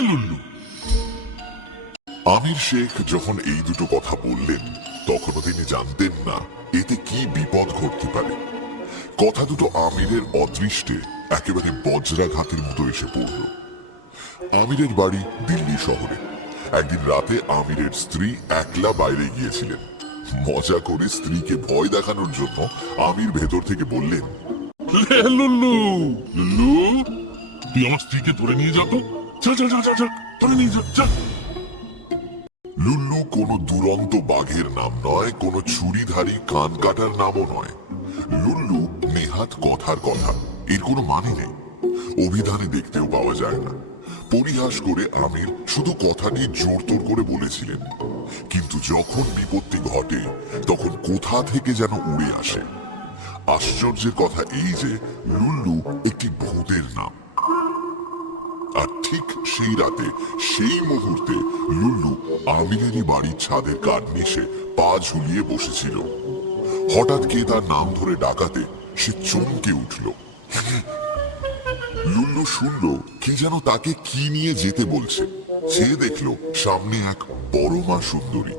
লুল্লু। আমির শেখ যখন এই দুটো কথা বললেন তখনও তিনি জানতেন না এতে কি বিপদ ঘটতে পারে। কথা দুটো আমিরের অদৃষ্টে একেবারে বজ্রাঘাতের মতো এসে পড়ল। আমিরের বাড়ি দিল্লি শহরে। একদিন রাতে আমিরের স্ত্রী একলা বাইরে গিয়েছিলেন। মজা করে স্ত্রীকে ভয় দেখানোর জন্য আমির ভেতর থেকে বললেন লুল্লু! লুল্লু তুই আমার স্ত্রীকে ধরে নিয়ে যা তো। লুল্লু কোনো দুরন্ত বাঘের নাম নয়, কোনো ছুরিধারী কান কাটার নামও নয়। লুল্লু নেহাত কথার কথা, এর কোনো মানে নেই। অভিধানে দেখতেও পাওয়া যায় না। পরিহাস করে আমির শুধু কথাটি জোর তোর করে বলেছিলেন। কিন্তু যখন বিপত্তি ঘটে, তখন কোথা থেকে যেন উড়ে আসে? আশ্চর্যের কথা এই যে, লুল্লু একটি ভূতের নাম। আর ঠিক সেই রাতে, সেই মুহূর্তে লুল্লু আমিরেরই বাড়ির ছাদের কাঠ কার্নিশে পা ঝুলিয়ে বসেছিল। হঠাৎ কে তার নাম ধরে ডাকাতে সে চমকে উঠল। লুল্লু শুনল, কে যেন তাকে কি নিয়ে যেতে বলছে। সে দেখল সামনে এক পরমা সুন্দরী।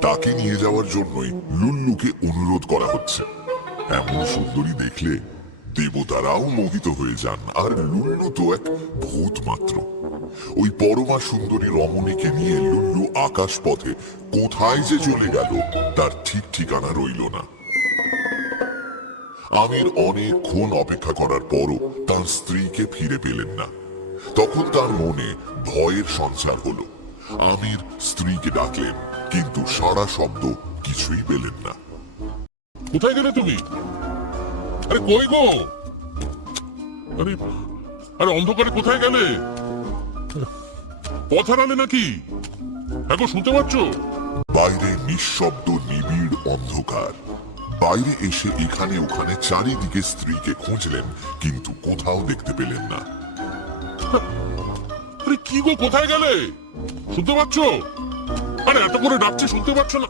তাকে নিয়ে যাওয়ার জন্যই লুল্লুকে অনুরোধ করা হচ্ছে। এমন সুন্দরী দেখলে দেবতারাও মোহিত হয়ে যান, আর লুল্লু তো এক ভূত মাত্র ওই পরমা সুন্দরী রমণীকে নিয়ে লুল্লু আকাশ পথে কোথায় যে চলে গেল, তার ঠিক ঠিকানা রইল না। আমির অনেকক্ষণ অপেক্ষা করার পরও তার স্ত্রীকে ফিরে পেলেন না। তখন তার মনে ভয়ের সঞ্চার হলো। আমির স্ত্রীকে ডাকলেন, কিন্তু সারা শব্দ কিছুই পেলেন না। কোথায় গেলে তুমি? আরে কই গো? আরে আরে অন্ধকারে কোথায় গেলে? পথ হারালে নাকি? এখন শুনতে পাচ্ছ? বাইরে নিঃশব্দ নিবিড় অন্ধকার। বাইরে এসে এখানে ওখানে চারিদিকে স্ত্রীকে খুঁজলেন কিন্তু কোথাও দেখতে পেলেন না। আরে কি গো কোথায় গেলে? শুনতে পাচ্ছ? আরে এত করে ডাকছে শুনতে পাচ্ছ না?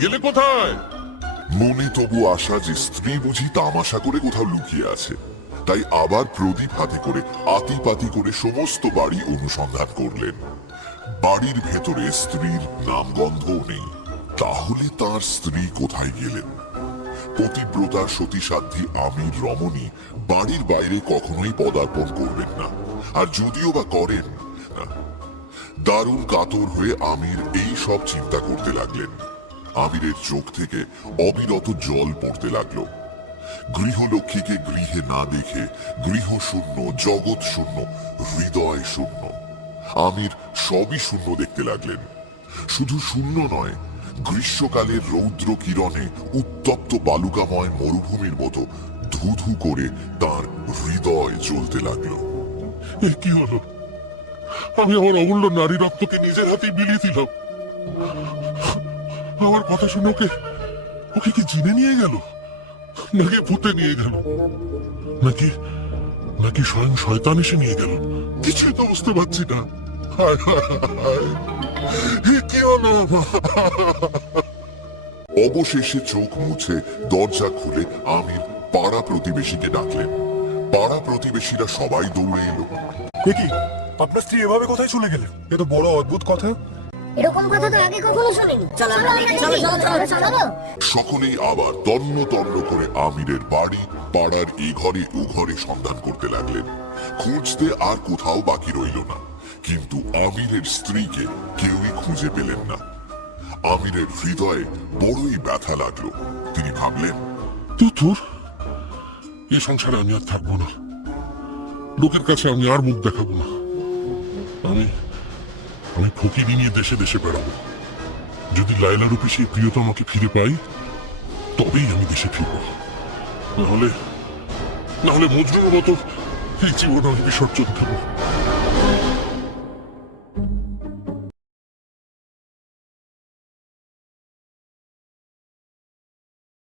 গেলে কোথায়? মনে তবু আশা যে স্ত্রী বুঝি তামাশা করে কোথাও লুকিয়ে আছে। তাই আবার প্রদীপ হাতে করে আতিপাতি করে সমস্ত বাড়ি অনুসন্ধান করলেন। বাড়ির ভেতরে স্ত্রীর নামগন্ধও নেই। তাহলে তার স্ত্রী কোথায় গেলেন? পতিব্রতা, সতীসাধ্যী, আমির, রমণী বাড়ির বাইরে কখনোই পদার্পণ করবেন না। আর যদিও বা করেন দারুণ কাতর হয়ে আমির এই সব চিন্তা করতে লাগলেন। আমিরের চোখ থেকে অবিরত জল পড়তে লাগল। গৃহলক্ষ্মীকে গৃহে না দেখে গৃহ শূন্য জগৎ শূন্য, হৃদয় শূন্য। আমির সবই শূন্য দেখতে লাগলেন। শুধু শূন্য নয়, গ্রীষ্মকালের রৌদ্র কিরণে উত্তপ্ত বালুকাময় মরুভূমির মতো ধু ধু করে তার হৃদয় জ্বলতে লাগল। কি হলো? আমি আমার অমূল্য নারী রক্তকে নিজের হাতেই বিলিয়ে দিলাম। আমার কথা শুনে ওকে ওকে কি জিনে নিয়ে গেল? নাকি ভূতে নিয়ে গেল? নাকি নাকি স্বয়ং শয়তান এসে নিয়ে গেল? কিছুই তো বুঝতে পারছি না? অবশেষে চোখ মুছে দরজা খুলে আমির পাড়া প্রতিবেশীকে ডাকলেন। পাড়া প্রতিবেশীরা সবাই দৌড়ে এলো। দেখি আপনার স্ত্রী এভাবে কোথায় চলে গেলেন? এ তো বড় অদ্ভুত কথা। এরকম কথা তো আগে কখনো শুনিনি। চলো চলো চলো চলো চলো সকলেই আবার তন্ন তন্ন করে আমিরের বাড়ি পাড়ার এই ঘরে ও ঘরে সন্ধান করতে লাগলেন। খুঁজতে আর কোথাও বাকি রইল না। কিন্তু আমিরের স্ত্রীকে কেউই খুঁজে পেলেন না। আমিরের হৃদয়ে বড়ই ব্যথা লাগল। তিনি ভাবলেন তুই তোর? এ সংসারে আমি আর থাকব না। লোকের কাছে আমি আর মুখ দেখাবো না। আমি আমি ফকিরি নিয়ে দেশে দেশে বেড়াবো। যদি লাইলা রূপে সেই প্রিয়তমাকে ফিরে পাই তবেই আমি দেশে ফিরব। নাহলে নাহলে মজরুর মতো এই জীবন আমি বিসর্জন দেবো।